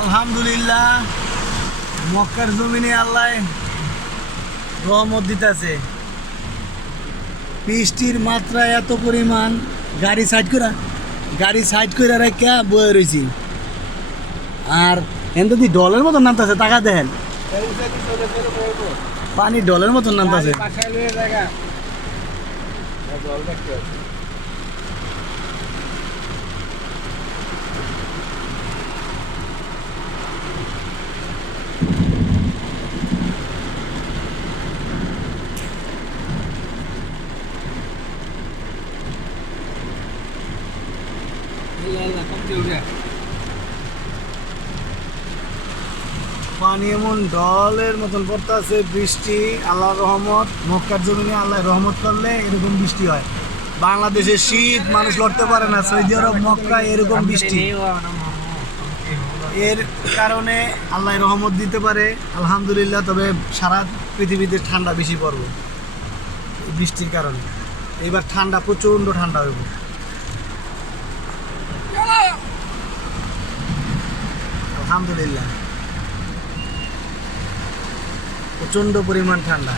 আলহামদুলিল্লাহ মক্কার জমিনে আল্লাহ রহমত দিতেছে। বৃষ্টির মাত্রা এত পরিমাণ, গাড়ি সাইড করে রেখে বয়ে রয়েছি। আর এন যদি ডলের মতন নামতেছে, টাকা দেন পানি ডলের মতন নামতেছে। পানি এমন ডলের মতন পড়তেছে। বৃষ্টি আল্লাহর রহমত, মক্কার জমিনে আল্লাহ রহমত করলে এরকম বৃষ্টি হয়। বাংলাদেশে শীত, মানুষ লড়তে পারে না। সৌদি আরব, মক্কা এরকম বৃষ্টি, এর কারণে আল্লাহ রহমত দিতে পারে আলহামদুলিল্লাহ। তবে সারা পৃথিবীতে ঠান্ডা বেশি পড়বে বৃষ্টির কারণে। এবার ঠান্ডা, প্রচণ্ড ঠান্ডা হইব আলহামদুলিল্লাহ। প্রচণ্ড পরিমাণ ঠান্ডা।